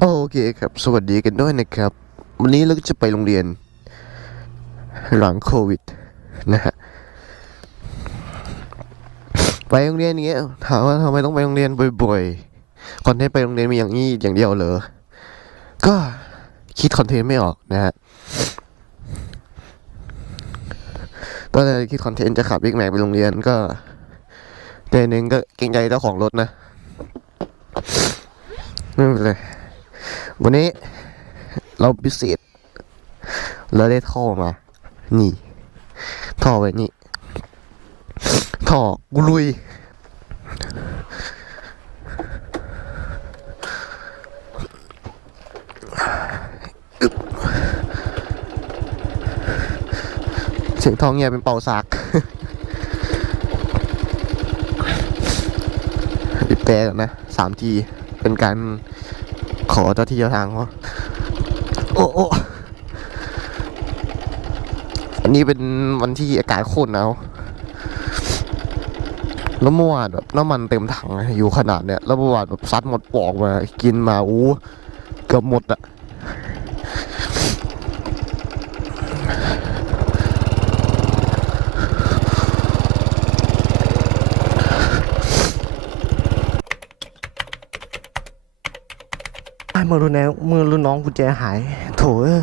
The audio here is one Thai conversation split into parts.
โอเคครับ สวัสดีกันด้วยนะครับ วันนี้เราก็จะไปโรงเรียน หลังโควิดนะฮะไปโรงเรียนอย่างเงี้ยถามว่าทำไมต้องไปโรงเรียนบ่อยๆคอนเทนต์ไปโรงเรียนมีอย่างนี้อย่างเดียวเหรอก็คิดคอนเทนต์ไม่ออกนะฮะก็เลยคิดคอนเทนต์จะขับบิ๊กแม็กไปโรงเรียนก็เดนหนึ่งก็เกรงใจเจ้าของรถนะไม่เป็นไร วันนี้เราพิเศษเราได้ท่อมา นี่ ท่อไว้นี่ ท่อกุลุย เสียงท่อเงียบเป็นเป่าสากบีบแต่ก่อนนะสามที เป็นการ ขอเจ้าที่เจ้าทางวะโอ้โออันนี้เป็นวันที่อากาศโคตรหนาวแล้วเมื่อวานแบบน้ำมันเต็มถังอยู่ขนาดเนี้ยแล้วเมื่อวานแบบซัดหมดปอกมา กินมาอู้เกือบหมดอะ มือรุ่นแนวมือรุ่นน้องกุญแจหาย โถเอ้ย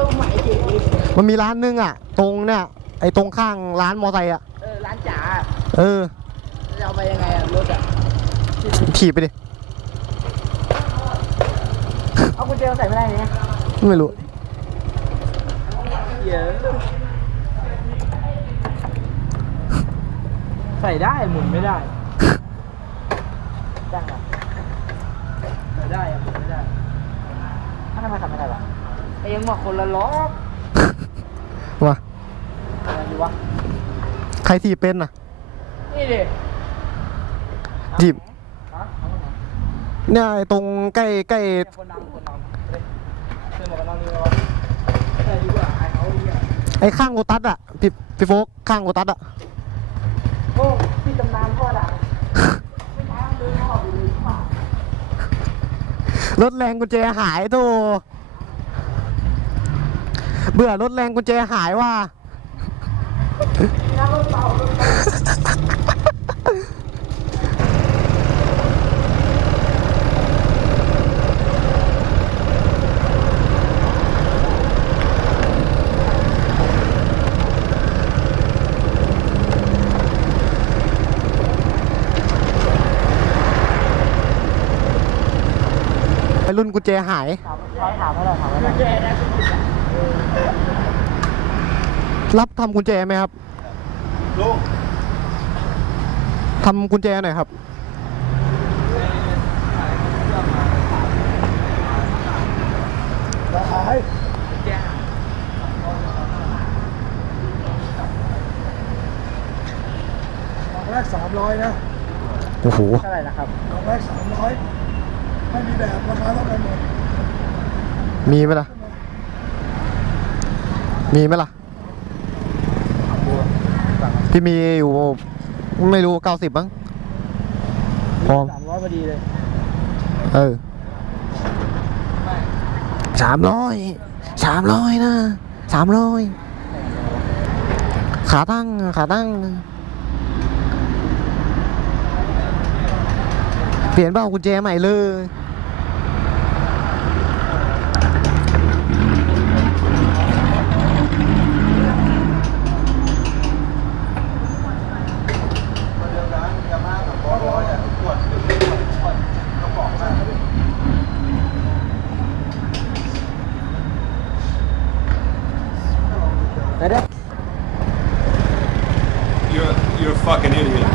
เหี้ยมึงอย่าลงใหม่เจ๊มันมีร้านนึงอะ ตรงเนี่ย ไอ้ตรงข้างร้านมอไซค์อะ เออร้านจ๋าเออจะเอาไปยังไงอะรถอะถีบไปดิ เอากุญแจใส่ไม่ได้เนี่ยไม่รู้ เยอะใส่ได้หมุนไม่ได้ได้อะใส่ได้อะหมุนไม่ได้ถ้าทำไมทำไม่ได้วะ ไอ้ยังบอกคนละล้อว่าอะไรดีวะใครถีบเป็นอะ นี่ดิถีบฮะเอาคนไหนเนี่ยไอ้ตรงใกล้ใกล้เนี่ยคนนำคนนำเฮ้ยซื้อหมวกกันน็อกนี่มาวะใส่ดีกว่าไอ้เขาดีอะไอ้ข้างโกตัสอะพี่พี่โฟกข้างโกตัสอะ โอ้พี่ตำนานพ่อดังไม่ใช่เดินพ่ออยู่เลยมารถแรงกุญแจหายโต เบื่อรถแรงกุญแจหายว่ะนั่งรถเปรุ่นกุญแจหาย ถามเขาถามอะไรถามอะไรแย่นะรับทำกุญแจไหมครับลุงทำกุญแจหน่อยครับขายแย่ดอกแรกสามร้อยนะโอ้โห เท่าไหร่นะครับดอกแรกสามร้อยไม่มีแบบราคาเท่ากันหมด มีไหมล่ะ มีไหมล่ะ พี่มีอยู่ไม่รู้เก้าสิบบ้างพอสามร้อยพอดีเลย เออสามร้อยสามร้อยนะสามร้อยขาตั้งขาตั้ง เปลี่ยนเบ้ากุญแจใหม่เลย ไปเด้อ You're you're a fucking idiot.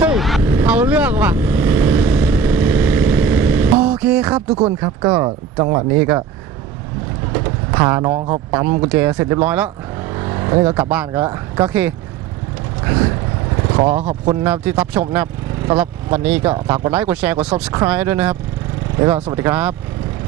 เฮ้ยเอาเรื่องว่ะ โอเคครับทุกคนครับก็จังหวะนี้ก็ พาน้องเขาปั๊มกุญแจเสร็จเรียบร้อยแล้วตอนนี้ก็กลับบ้านกันแล้วก็โอเค ขอขอบคุณนะครับที่รับชมนะครับ สำหรับวันนี้ก็ฝากกดไลค์กดแชร์กด subscribe ด้วยนะครับ แล้วก็สวัสดีครับ